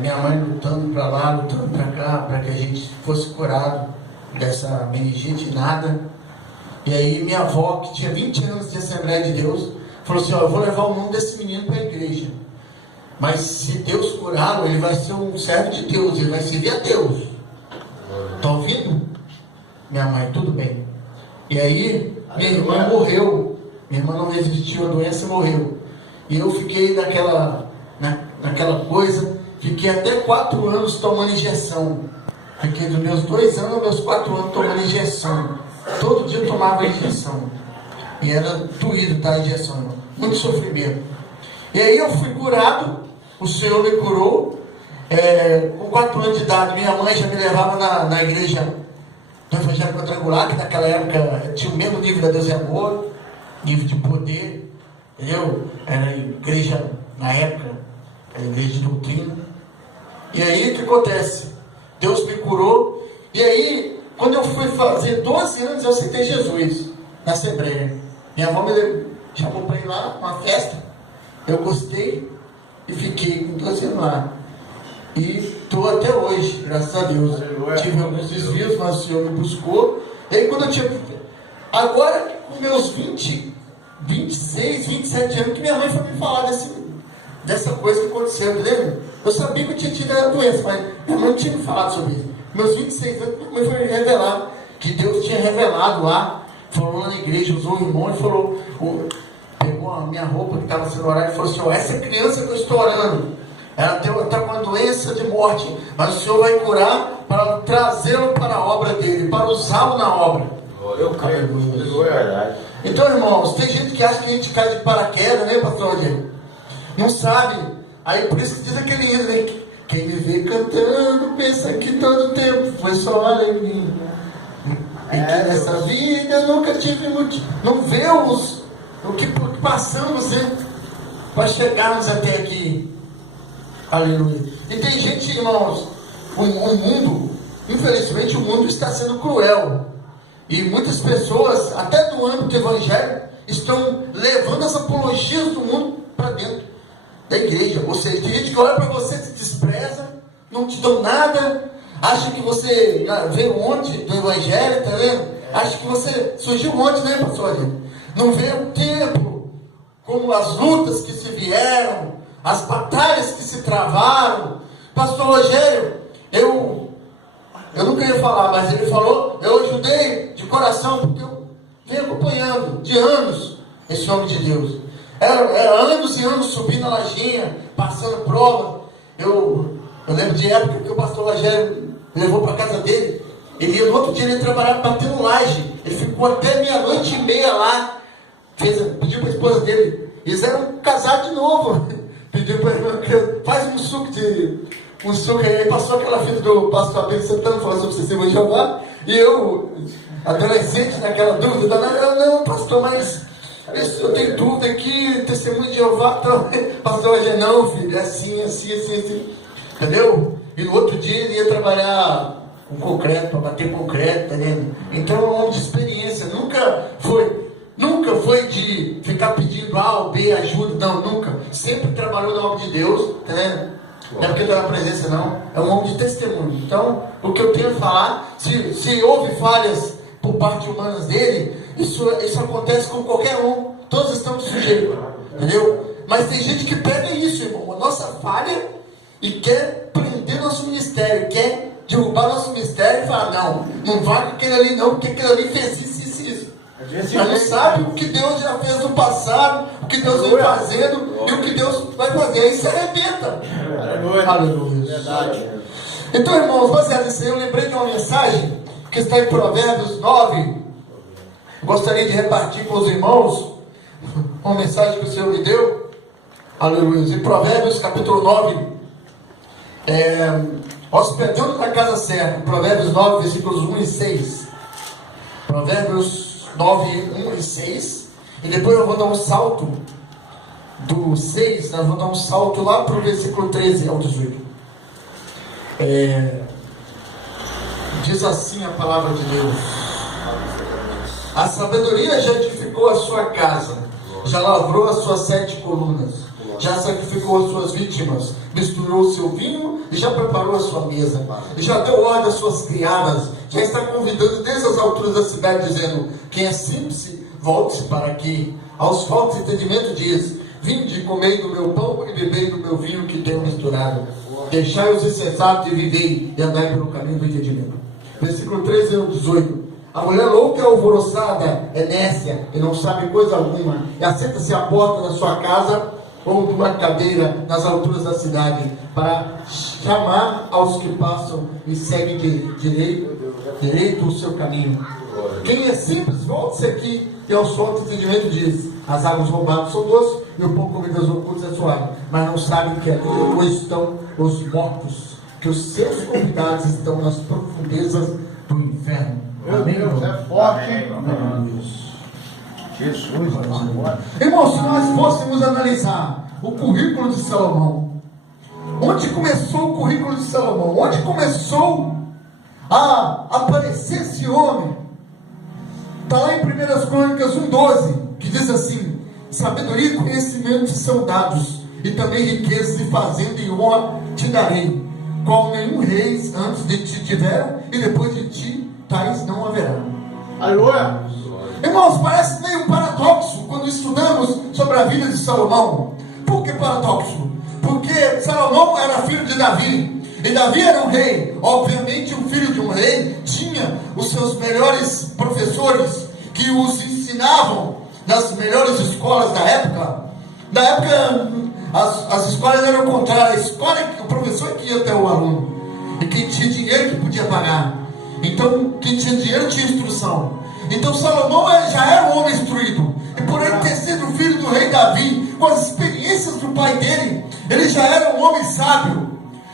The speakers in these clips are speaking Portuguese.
minha mãe lutando para lá, lutando para cá, para que a gente fosse curado dessa meningite nada. E aí minha avó, que tinha 20 anos de Assembleia de Deus, falou assim: eu vou levar o nome desse menino para a igreja, mas se Deus curá-lo, ele vai ser um servo de Deus, ele vai servir a Deus. Está ouvindo? Minha mãe, tudo bem. E aí minha irmã morreu. Minha irmã não resistiu à doença e morreu. E eu fiquei naquela coisa, fiquei até 4 anos tomando injeção. Fiquei dos meus 2 anos aos meus 4 anos tomando injeção. Todo dia eu tomava injeção. E era doído, tá, a injeção, muito sofrimento. E aí eu fui curado, o Senhor me curou. Com 4 anos de idade, minha mãe já me levava na igreja do Evangelho Quadrangular, que naquela época tinha o mesmo nível da Deus e Amor, nível de poder, entendeu? Era a igreja, na época, a igreja de doutrina. E aí o que acontece? Deus me curou, e aí, quando eu fui fazer 12 anos, eu aceitei Jesus na Assembleia. Minha avó me chamou para ir lá, uma festa, eu gostei e fiquei com 12 anos lá. E estou até hoje, graças a Deus. Tive alguns desvios, mas o Senhor me buscou. E aí quando eu tinha... Agora, com meus 26, 27 anos, que minha mãe foi me falar dessa coisa que aconteceu, entendeu? Eu sabia que eu tinha tido a doença, mas minha mãe não tinha me falado sobre isso. Meus 26 anos, minha mãe foi me revelar que Deus tinha revelado lá. Falou lá na igreja, usou o irmão e falou... Pegou a minha roupa que estava sendo orada e falou assim: essa criança que eu estou orando, ela está com uma doença de morte, mas o Senhor vai curar para trazê-lo para a obra dele, para usá-lo na obra. Eu creio, isso é verdade. Então, irmãos, tem gente que acha que a gente cai de paraquedas, né, pastor Rogério? Não sabe. Aí por isso que diz aquele hino, né? Quem me vê cantando pensa que todo tempo foi só alegria. E que nessa vida eu nunca tive muito. Não vê o que passamos, né? Para chegarmos até aqui. Aleluia. E tem gente, irmãos, o mundo, infelizmente o mundo está sendo cruel. E muitas pessoas, até do âmbito evangélico, estão levando as apologias do mundo para dentro da igreja. Ou seja, tem gente que olha para você e te despreza, não te dão nada, acha que você veio ontem do evangelho, tá vendo? Acha que você surgiu ontem, né, pastor? Não vê o tempo, como as lutas que se vieram, as batalhas que se travaram. Pastor Rogério, eu não queria falar, mas ele falou, eu ajudei de coração, porque eu venho acompanhando de anos esse homem de Deus. Era anos e anos subindo a lajinha, passando prova. Eu lembro de época que o pastor Rogério me levou para a casa dele. Ele ia no outro dia, ele trabalhava batendo laje. Ele ficou até 00:30 lá. Pediu para a esposa dele. Eles eram casados de novo. Pediu para ele, faz um suco aí. Passou aquela fita do pastor Abel Santana falando sobre o sistema de Jeová. E eu, adolescente, naquela dúvida, não, pastor, mas eu tenho dúvida aqui, testemunho de Jeová. Então, pastor Rogério, não, filho, é assim. Entendeu? E no outro dia ele ia trabalhar com concreto, para bater concreto, tá vendo? Então é um homem de experiência. Nunca foi de ficar pedindo A ou B, ajuda, não, nunca. Sempre trabalhou na obra de Deus, tá vendo? Não é porque está na presença, não. É um homem de testemunho. Então, o que eu tenho a falar, se houve falhas por parte humanas dele, isso acontece com qualquer um. Todos estamos sujeitos, entendeu? Mas tem gente que pega isso, irmão, a nossa falha, e quer prender nosso ministério, quer derrubar nosso ministério e falar, não vai com aquele ali não, porque aquele ali fez isso. Mas não sabe o que Deus já fez no passado, o que Deus vem fazendo e o que Deus vai fazer. Aí se arrebenta. Aleluia. Verdade. Então, irmãos, baseado nisso aí, eu lembrei de uma mensagem que está em Provérbios 9. Gostaria de repartir com os irmãos uma mensagem que o Senhor me deu. Aleluia. Em Provérbios capítulo 9, hospedando na casa certa. Provérbios 9, versículos 1 e 6. Provérbios 9, 1 e 6. E depois eu vou dar um salto do 6, nós vamos dar um salto lá para o versículo 13 ao 18. Diz assim a palavra de Deus: a sabedoria já edificou a sua casa, já lavrou as suas 7 colunas. já sacrificou as suas vítimas, misturou o seu vinho e já preparou a sua mesa, e já deu ordem às suas criadas, já está convidando desde as alturas da cidade, dizendo: quem é simples, volte-se para aqui. Aos faltos de entendimento diz: vinde, comei do meu pão e bebei do meu vinho que tenho misturado. Deixai os insensatos e vivei, e andai pelo caminho do entendimento. Versículo 13 ao 18. A mulher louca e alvoroçada é nécia e não sabe coisa alguma, e assenta-se à porta da sua casa ou de uma cadeira nas alturas da cidade, para chamar aos que passam e seguem direito o seu caminho. Quem é simples, volte-se aqui, e ao sol de entendimento diz: as águas roubadas são doces, e o pão comidas ocultas é suave, mas não sabem que ali depois estão os mortos, que os seus convidados estão nas profundezas do inferno. Meu Deus, é forte, hein? Jesus, irmãos, se nós fôssemos analisar o currículo de Salomão, onde começou o currículo de Salomão? Onde começou a aparecer esse homem? Está lá em 1 Crônicas 1:12, que diz assim: sabedoria e conhecimento são dados, e também riquezas e fazenda e honra te darei, qual nenhum rei antes de ti tiveram, e depois de ti tais não haverá. Aleluia! Irmãos, parece meio paradoxo quando estudamos sobre a vida de Salomão. Por que paradoxo? Porque Salomão era filho de Davi, e Davi era um rei. Obviamente, um filho de um rei tinha os seus melhores professores, que os ensinavam nas melhores escolas da época. Na época, as escolas eram o contrário. A escola, o professor que ia até o aluno, e quem tinha dinheiro que podia pagar. Então, quem tinha dinheiro tinha instrução. Então Salomão já era um homem instruído, e por ele ter sido filho do rei Davi, com as experiências do pai dele, ele já era um homem sábio.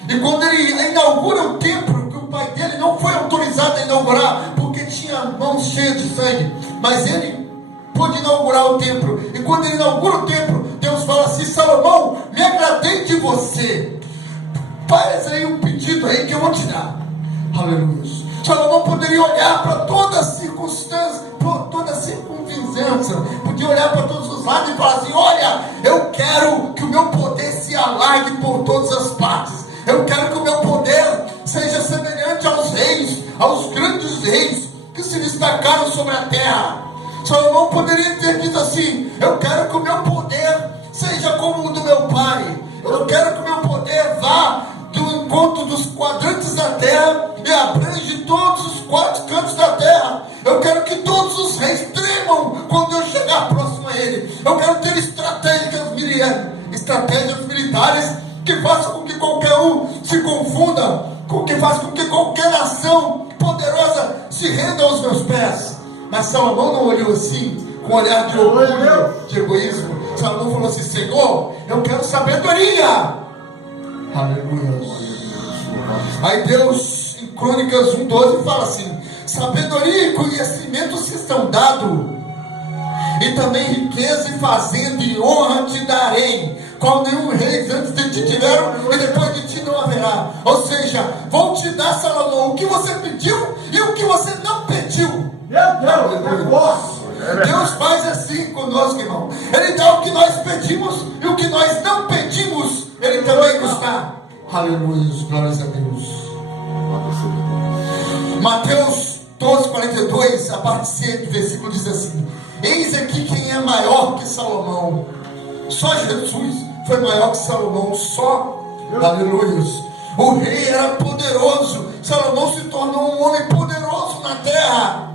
E quando ele inaugura o templo, que o pai dele não foi autorizado a inaugurar, porque tinha mãos cheias de sangue, mas ele pôde inaugurar o templo. E quando ele inaugura o templo, Deus fala assim: Salomão, me agradei de você, faz aí um pedido aí que eu vou te dar. Aleluia. Salomão poderia olhar para toda circunstância, toda circunvizinhança, podia olhar para todos os lados e falar assim: olha, eu quero que o meu poder se alargue por todas as partes, eu quero que o meu poder seja semelhante aos reis, aos grandes reis que se destacaram sobre a terra. Salomão poderia ter dito assim: eu quero que o meu poder seja como o do meu pai, eu quero que o meu poder vá do encontro dos quadrantes da terra e abrange todos os quatro cantos da terra. Eu quero que todos os reis tremam quando eu chegar próximo a ele. Eu quero ter estratégias militares que façam com que qualquer um se confunda, que façam com que qualquer nação poderosa se renda aos meus pés. Mas Salomão não olhou assim, com um olhar de orgulho, de egoísmo. Salomão falou assim: Senhor, eu quero sabedoria. Aleluia. Aí Deus, em Crônicas 1:12, fala assim: sabedoria e conhecimento se estão dados, e também riqueza e fazenda e honra te darei, qual nenhum rei antes de ti tiveram, e depois de ti não haverá. Ou seja, vou te dar, Salomão, o que você pediu e o que você não pediu. Meu Deus, Deus faz assim conosco, irmão. Ele dá o que nós pedimos, e o que nós não pedimos Ele também nos dá. Aleluia, glórias a Deus. Mateus 12:42, a parte C do versículo diz assim: eis aqui quem é maior que Salomão. Só Jesus foi maior que Salomão, só. Aleluia. O rei era poderoso, Salomão se tornou um homem poderoso na terra.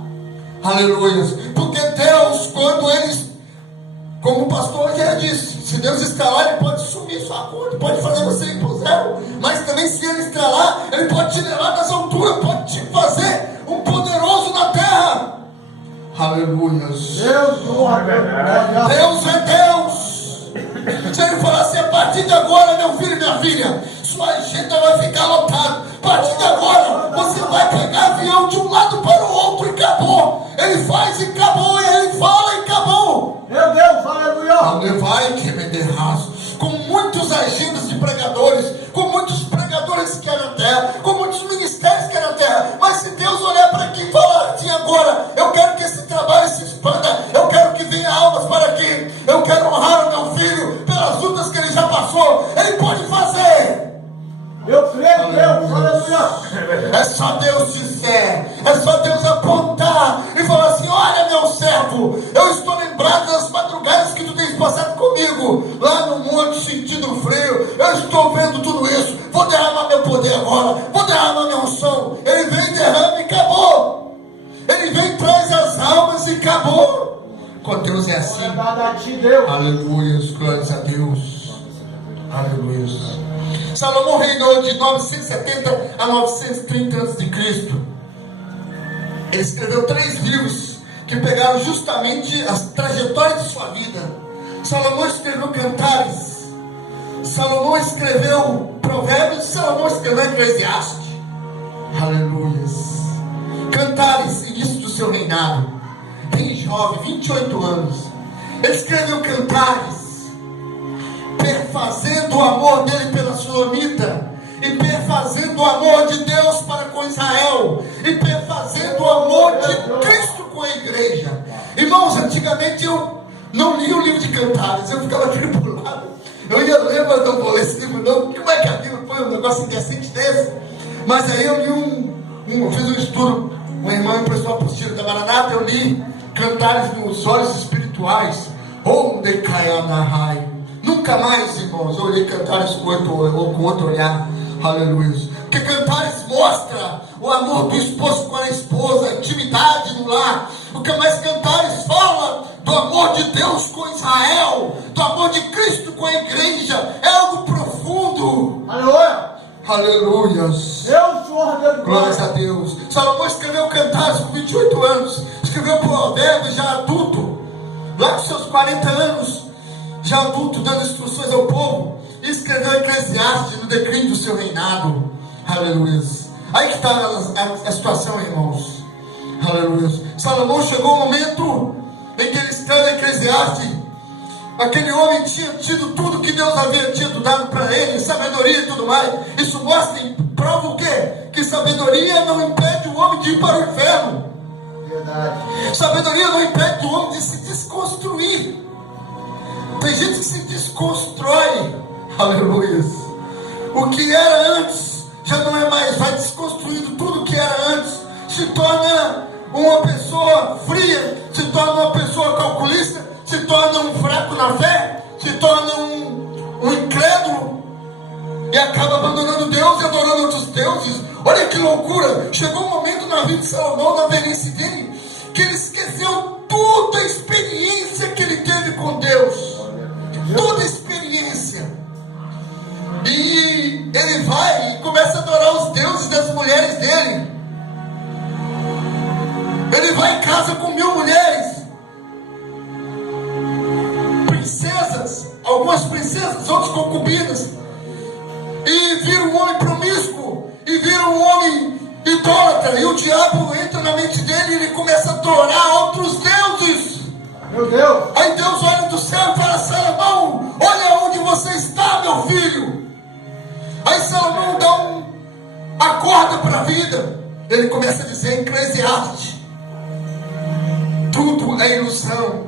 Aleluia. Porque Deus, quando eles, como o pastor já disse, se Deus estralar, Ele pode sumir sua conta, pode fazer você ir para o zero. Mas também, se Ele estralar, Ele pode te levar das alturas, pode te fazer um poderoso na terra. Aleluia. Deus é Deus. Se Ele falar assim: a partir de agora, meu filho e minha filha, sua agenda vai ficar lotada. A partir de agora, você vai pegar avião de um lado para o outro e acabou. Ele faz e acabou, e Ele fala e acabou. Meu Deus, aleluia. Ele vai que vender raso, com muitas agendas de pregadores, com muitos pregadores que querem na terra, com muitos ministérios que querem na terra. Mas se Deus olhar para aqui e falar assim: agora eu quero que esse trabalho se expanda, eu quero que venha almas para aqui, eu quero honrar o meu filho pelas lutas que ele já É só Deus dizer, é só Deus apontar e falar assim: olha, meu servo, eu estou lembrado das madrugadas que tu tens passado comigo, lá no monte sentindo frio, eu estou vendo tudo isso, vou derramar meu poder agora, vou derramar minha unção. Ele vem, derrama e acabou. Ele vem, traz as almas e acabou. Com Deus é assim. Aleluia, glórias a Deus. Aleluia. Salomão reinou de 970 a 930 a.C. Ele escreveu 3 livros que pegaram justamente as trajetórias de sua vida. Salomão escreveu Cantares, Salomão escreveu Provérbios, Salomão escreveu Eclesiastes. Aleluia. Cantares, início do seu reinado, bem jovem, 28 anos. Ele escreveu Cantares, perfazendo o amor dele pela Sulamita, e perfazendo o amor de Deus para com Israel, e perfazendo o amor de Cristo com a igreja. Irmãos, antigamente eu não li o livro de Cantares, eu ficava tribulado. Eu ia ler, mas não vou ler esse livro não. Como é que a Bíblia foi um negócio indecente desse? Mas aí eu li eu fiz um estudo, uma irmã me prestou uma apostila da Maranata, eu li Cantares nos olhos espirituais. Onde cai na raia. Nunca mais, irmãos, eu olhei Cantares com outro olhar. Aleluia. Porque Cantares mostra o amor do esposo com a esposa, a intimidade no lar. O que mais Cantares fala do amor de Deus com Israel, do amor de Cristo com a igreja. É algo profundo. Aleluia. Aleluias. Glórias a Deus. Salomão escreveu Cantares com 28 anos. Escreveu Provérbios já adulto, lá com seus 40 anos, já adulto, dando instruções ao povo. E escreveu Eclesiastes no declínio do seu reinado. Aleluia. Aí que está a situação, irmãos. Aleluia. Salomão chegou o momento em que ele escreve Eclesiastes. Aquele homem tinha tido tudo que Deus havia dado para ele, sabedoria e tudo mais. Isso mostra e prova o quê? Que sabedoria não impede o homem de ir para o inferno. Verdade. Sabedoria não impede o homem de se desconstruir. Tem gente que se desconstrói. Aleluia. O que era antes já não é mais, vai desconstruindo tudo que era antes. Se torna uma pessoa fria, se torna uma pessoa calculista, se torna um fraco na fé, se torna um incrédulo e acaba abandonando Deus e adorando outros deuses. Olha que loucura. Chegou um momento na vida de Salomão, na velhice dele, que ele esqueceu toda a experiência que ele teve com Deus, toda a experiência, e ele vai e começa a adorar os deuses das mulheres dele. Ele vai em casa com 1000 mulheres, princesas, algumas princesas, outras concubinas, e vira um homem promíscuo, e vira um homem idólatra, e o diabo entra na mente dele e ele começa a adorar outros deuses. Meu Deus! Aí Deus olha do céu e fala: Salomão, olha onde você está, meu filho. Aí Salomão acorda para a vida. Ele começa a dizer em Eclesiastes: tudo é ilusão.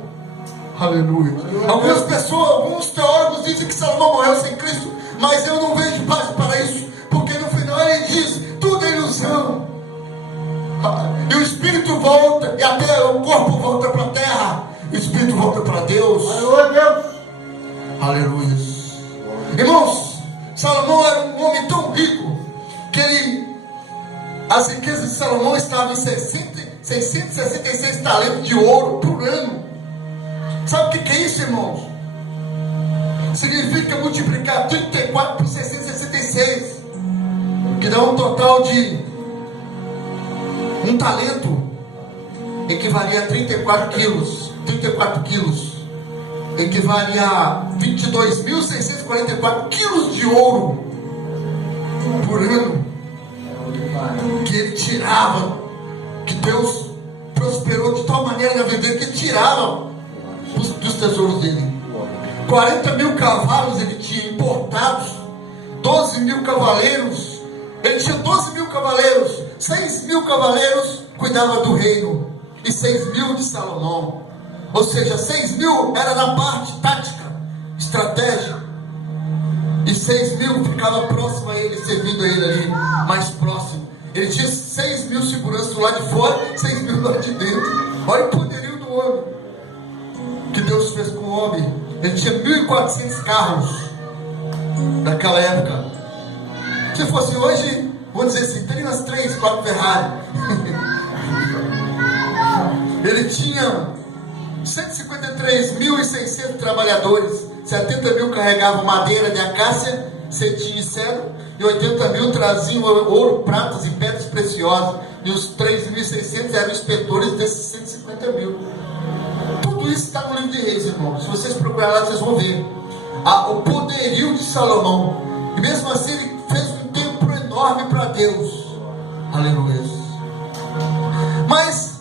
Aleluia. Algumas pessoas, alguns teólogos dizem que Salomão morreu sem Cristo, mas eu não vejo base para isso, porque no final ele diz: tudo é ilusão. E o espírito volta, e até o corpo volta para a terra, o espírito volta para Deus. Aleluia, Deus. Aleluia. Irmãos, Salomão era um homem tão rico que as riquezas de Salomão estavam em 666 talentos de ouro por ano. Sabe o que é isso, irmãos? Significa multiplicar 34 por 666, que dá um total de um talento equivalia a 34 quilos. 34 quilos equivale a 22.644 quilos de ouro por ano, que ele tirava, que Deus prosperou de tal maneira na vida dele, que ele tirava dos tesouros dele. 40.000 cavalos ele tinha importados, 12.000 cavaleiros, ele tinha 12.000 cavaleiros, 6.000 cavaleiros cuidavam do reino, e 6.000 de Salomão. Ou seja, 6.000 era na parte tática, estratégia, e 6.000 ficava próximo a ele, servindo a ele ali, mais próximo. Ele tinha 1.400 carros daquela época. Se fosse hoje, vamos dizer assim, teria umas 3, 4 Ferrari. Ele tinha 153.600 trabalhadores, 70 mil carregavam madeira de acácia, cetim e cedro, e 80 mil traziam ouro, pratas e pedras preciosas, e os 3.600 eram inspetores desses 150 mil. Tudo isso está no livro de Reis, irmãos. Se vocês procurarem lá, vocês vão ver o poderio de Salomão. E mesmo assim ele fez um templo enorme para Deus. Aleluia. Mas,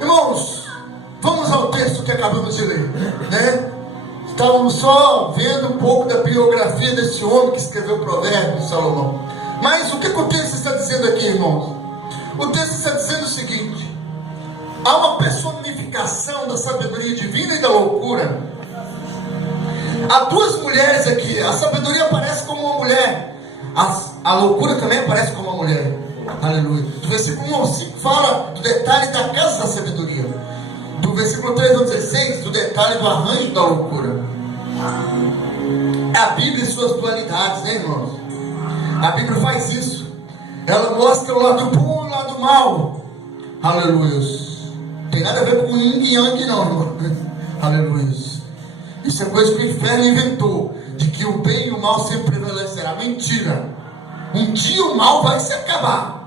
irmãos, vamos ao texto que acabamos de ler, né? Estávamos só vendo um pouco da biografia desse homem que escreveu o provérbio de Salomão. Mas o que o texto está dizendo aqui, irmãos? O texto está dizendo o seguinte: há uma personificação da sabedoria divina e da loucura. Há duas mulheres aqui. A sabedoria aparece como uma mulher, a loucura também aparece como uma mulher. Aleluia. Do versículo 1 ao 5 fala do detalhe da casa da sabedoria. Do versículo 3 ao 16, do detalhe do arranjo da loucura. É a Bíblia e suas dualidades, né, irmãos? A Bíblia faz isso. Ela mostra o lado bom e o lado mal. Aleluia. Não tem nada a ver com yin e yang, não, irmão. Aleluia. Isso é coisa que o inferno inventou, de que o bem e o mal sempre prevalecerá. Mentira. Um dia o mal vai se acabar.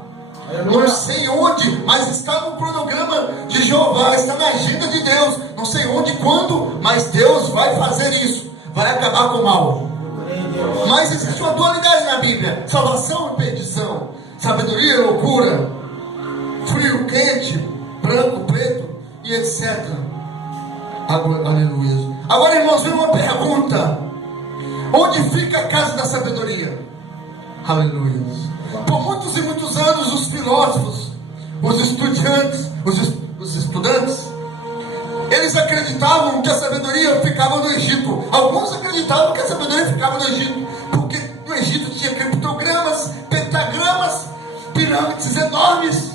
Não sei onde, mas está no cronograma de Jeová, está na agenda de Deus. Não sei onde, quando, mas Deus vai fazer isso. Vai acabar com o mal. Mas existe uma dualidade na Bíblia: salvação e perdição, sabedoria e loucura, frio, quente, branco, preto e etc. Aleluia. Agora, irmãos, vem uma pergunta: onde fica a casa da sabedoria? Aleluia. Por muitos e muitos anos, os filósofos, os estudantes, eles acreditavam que a sabedoria ficava no Egito. Alguns acreditavam que a sabedoria ficava no Egito, porque no Egito tinha criptogramas, pentagramas, pirâmides enormes,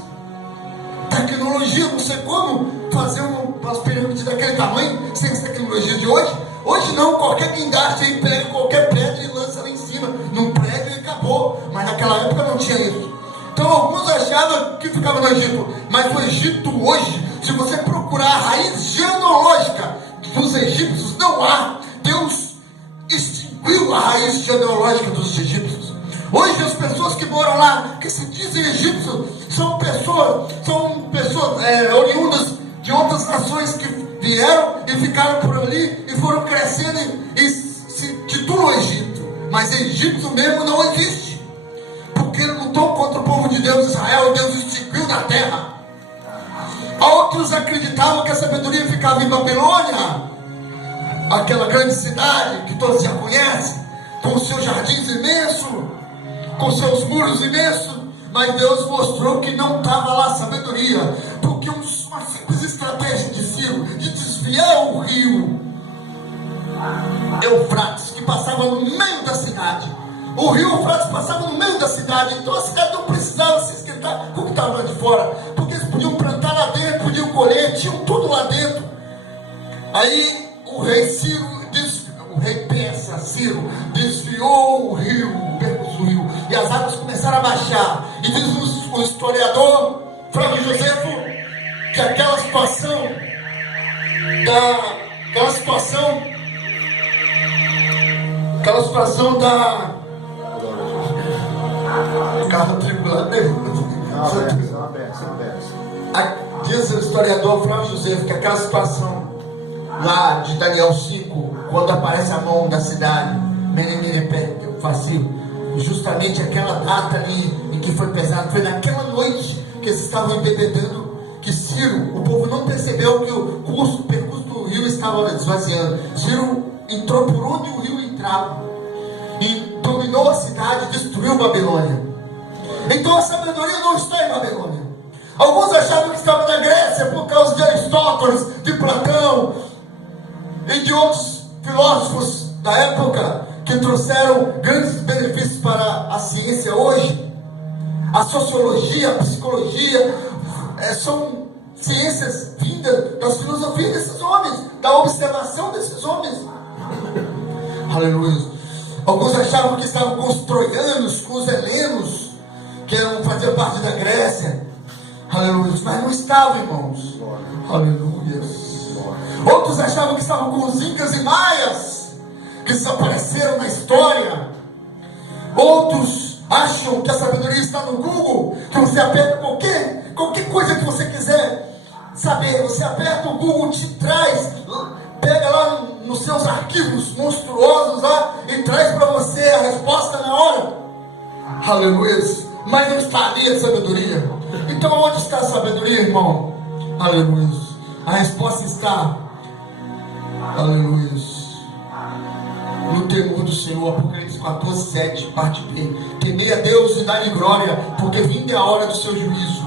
tecnologia, não sei como fazer umas pirâmides daquele tamanho sem essa tecnologia de hoje. Hoje não, qualquer guindaste aí pega qualquer pedra e lança lá em cima num prédio e acabou. Mas naquela época não tinha isso. Então alguns achavam que ficava no Egito, mas o Egito hoje, se você procurar a raiz genealógica dos egípcios, não há. Deus extinguiu a raiz genealógica dos egípcios. Hoje as pessoas que moram lá, que se dizem egípcios, são pessoas oriundas de outras nações que vieram e ficaram por ali e foram crescendo e se titulam Egito. Mas egípcio mesmo não existe, porque ele lutou contra o povo de Deus, Israel, e Deus extinguiu na terra. Outros acreditavam que a sabedoria ficava em Babilônia, aquela grande cidade que todos já conhecem, com seus jardins imensos, com seus muros imensos. Mas Deus mostrou que não estava lá sabedoria, porque uma simples estratégia de Ciro de desviar o rio Eufrates, que passava no meio da cidade. O rio Eufrates passava no meio da cidade, então a cidade não precisava se esquentar com o que estava lá de fora, porque eles podiam plantar lá dentro, podiam colher, tinham tudo lá dentro. Aí o rei Ciro desviou o rio, e as águas começaram a baixar. E diz o historiador Flávio Josefo que aquela situação da carro tripulado diz o historiador Flávio Josefo que aquela situação lá de Daniel 5, quando aparece a mão da cidade, justamente aquela data ali em que foi pesado, foi naquela noite que eles estavam embebedando, que Ciro, o povo não percebeu que o percurso do rio estava esvaziando. Ciro entrou por onde o rio entrava e dominou a cidade e destruiu Babilônia. Então a sabedoria não está em Babilônia. Alguns achavam que estava na Grécia por causa de Aristóteles, de Platão e de outros filósofos da época que trouxeram grandes benefícios para a ciência hoje. A sociologia, a psicologia são ciências vindas das filosofias desses homens, da observação desses homens. Aleluia. Alguns achavam que estavam com os troianos, com os helenos, que faziam parte da Grécia. Aleluia. Mas não estavam, irmãos. Aleluia. Outros achavam que estavam com os incas e maias, que desapareceram na história. Outros acham que a sabedoria está no Google, que você aperta qualquer coisa que você quiser saber, você aperta o Google, te traz, pega lá nos seus arquivos monstruosos lá e traz para você a resposta na hora. Aleluia. Mas não está ali a sabedoria. Então onde está a sabedoria, irmão? Aleluia. A resposta está, aleluia, no temor do Senhor. Apocalipse 14:7, parte B. Temei a Deus e dai-lhe glória, porque vinda é a hora do seu juízo.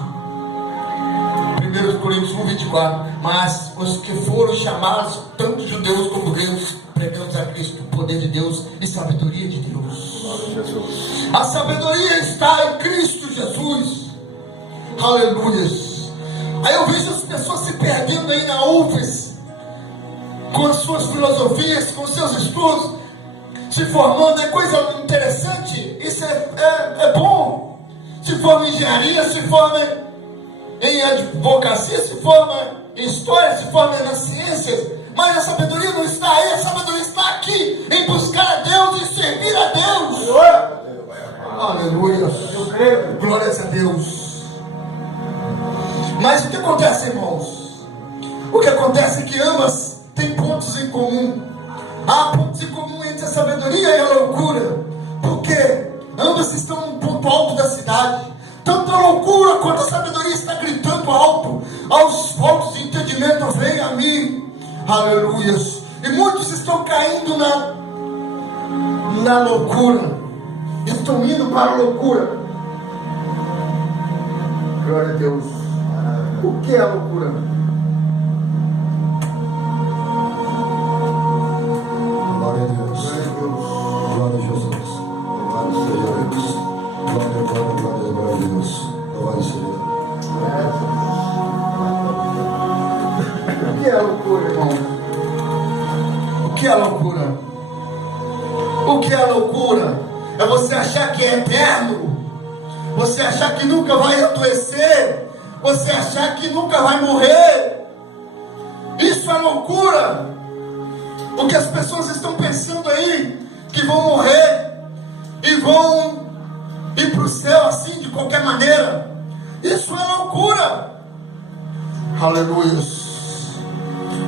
1 Coríntios 1:24. Mas os que foram chamados, tanto judeus como gregos, pregamos a Cristo, o poder de Deus e sabedoria de Deus. A sabedoria está em Cristo Jesus. Aleluia. Aí eu vejo as pessoas se perdendo aí na UFES, com as suas filosofias, com os seus estudos, se formando. É coisa interessante, isso é bom. Se forma em engenharia, se forma em advocacia, se forma em história, se forma nas ciências, mas a sabedoria não está aí. A sabedoria está aqui, em buscar a Deus e servir a Deus. Aleluia. Glórias a Deus. Mas o que acontece, irmãos? O que acontece é que ambas têm pontos em comum. Há pontos em comum entre a sabedoria e a loucura, porque ambas estão no ponto alto da cidade. Tanto a loucura quanto a sabedoria está gritando alto. Aos faltos de entendimento, vem a mim. Aleluia. E muitos estão caindo na loucura. Estão indo para a loucura. Glória a Deus. O que é a loucura? Glória a Deus. Glória a Jesus. Louvado seja Deus. Glória a Deus. Louvado seja Deus. O que é a loucura, irmão? O que é a loucura? O que é a loucura? É você achar que é eterno. Você achar que nunca vai adoecer. Você achar que nunca vai morrer. Isso é loucura. O que as pessoas estão pensando aí, que vão morrer e vão ir para o céu assim, de qualquer maneira. Isso é loucura. Aleluia.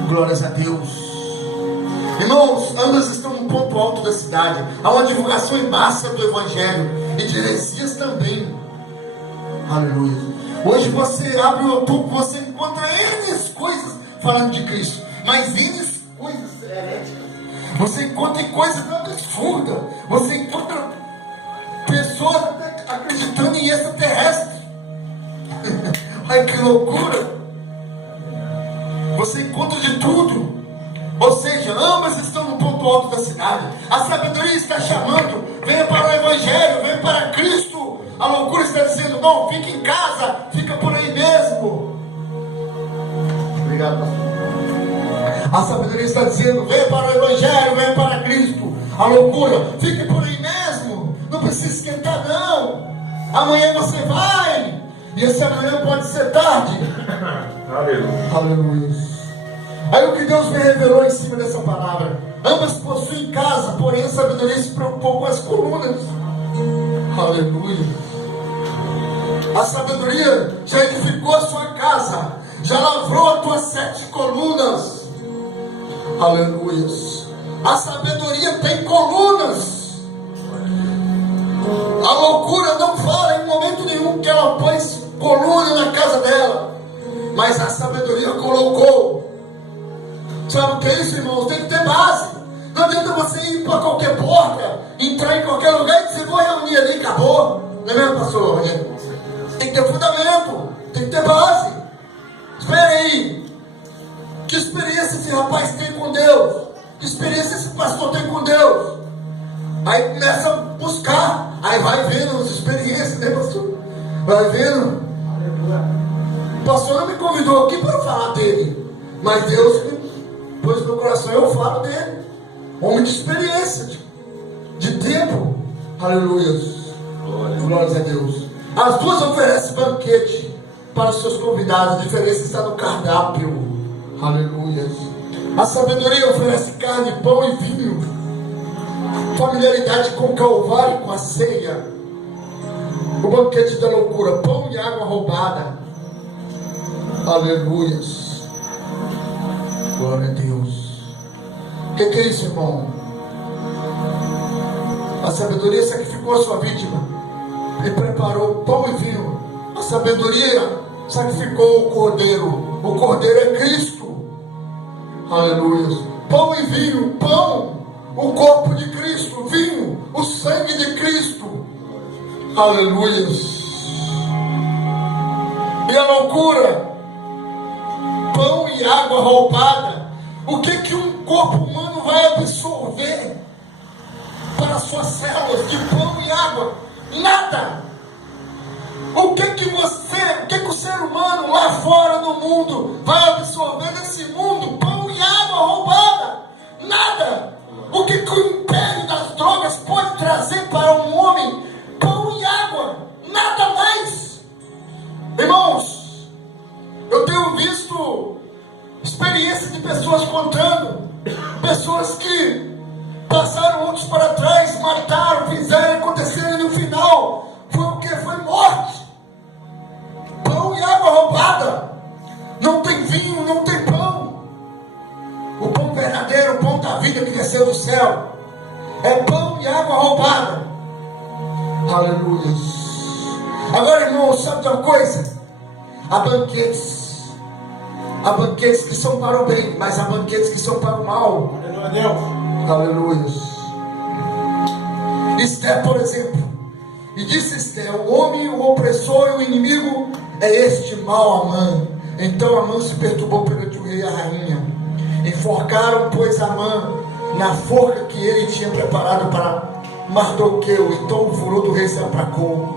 Glórias a Deus. Irmãos, ambas estão no ponto alto da cidade. Há uma divulgação em massa do Evangelho e de heresias também. Aleluia. Hoje você abre o YouTube, você encontra N coisas falando de Cristo, mas N coisas heréticas. Você encontra coisas absurdas. Você encontra pessoas acreditando em extraterrestres. Ai, que loucura. Você encontra de tudo. Ou seja, ambas estão no ponto alto da cidade. A sabedoria está chamando, venha para o Evangelho, venha para Cristo. A loucura está dizendo, não, fica em casa, fica por aí mesmo. Obrigado, pastor. A sabedoria está dizendo, venha para o Evangelho, venha para Cristo. A loucura, fique por aí mesmo, não precisa esquentar não. Amanhã você vai, e esse amanhã pode ser tarde. Aleluia. Aleluia. Aí o que Deus me revelou em cima dessa palavra: ambas possuem casa, porém a sabedoria se preocupou com as colunas. Aleluia. A sabedoria já edificou a sua casa, já lavrou as tuas 7 colunas. Aleluia. A sabedoria tem colunas. A loucura não fala em momento nenhum que ela pôs coluna na casa dela, mas a sabedoria colocou. Sabe o que é isso, irmãos? Tem que ter base. Não adianta você ir para qualquer porta, entrar em qualquer lugar e dizer, vou reunir ali, acabou. Não é mesmo, pastor? Tem que ter fundamento, tem que ter base. Espera aí. Que experiência esse rapaz tem com Deus? Que experiência esse pastor tem com Deus? Aí começa a buscar. Aí vai vendo as experiências, né, pastor? Vai vendo. O pastor não me convidou aqui para falar dele, mas Deus me pôs no meu coração, eu falo dele. Homem de experiência, de tempo. Aleluia. Glórias a Deus. As duas oferecem banquete para os seus convidados. A diferença está no cardápio. Aleluia. A sabedoria oferece carne, pão e vinho. Familiaridade com o Calvário, com a ceia. O banquete da loucura, pão e água roubada. Aleluia. Glória a Deus. O que é isso, irmão? A sabedoria sacrificou a sua vítima e preparou pão e vinho. A sabedoria sacrificou o cordeiro. O cordeiro é Cristo. Aleluia. Pão e vinho. Pão, o corpo de Cristo. Vinho, o sangue de Cristo. Aleluia. E a loucura, pão e água roubada. O que um corpo humano vai absorver para suas células de pão e água? Nada. O que o ser humano lá fora no mundo vai absorver nesse mundo? Pão e água roubada? Nada. O que o império das drogas pode trazer para um homem? Pão e água, nada mais. Irmãos, eu tenho visto experiências de pessoas contando, pessoas que passaram outros para trás, mataram, fizeram acontecer, e no final foi o que? Foi morte. Pão e água roubada. Não tem vinho, não tem pão. O pão verdadeiro, o pão da vida que desceu do céu, é pão e água roubada. Aleluia. Agora, irmão, sabe de uma coisa? Há banquetes que são para o bem, mas há banquetes que são para o mal. Aleluia. Esté, por exemplo, e disse Esté: o homem, o opressor e o inimigo é este mal Amã. Então Amã se perturbou perante o rei e a rainha. Enforcaram, pois, Amã na forca que ele tinha preparado para Mardoqueu. Então o furor do rei se aplacou.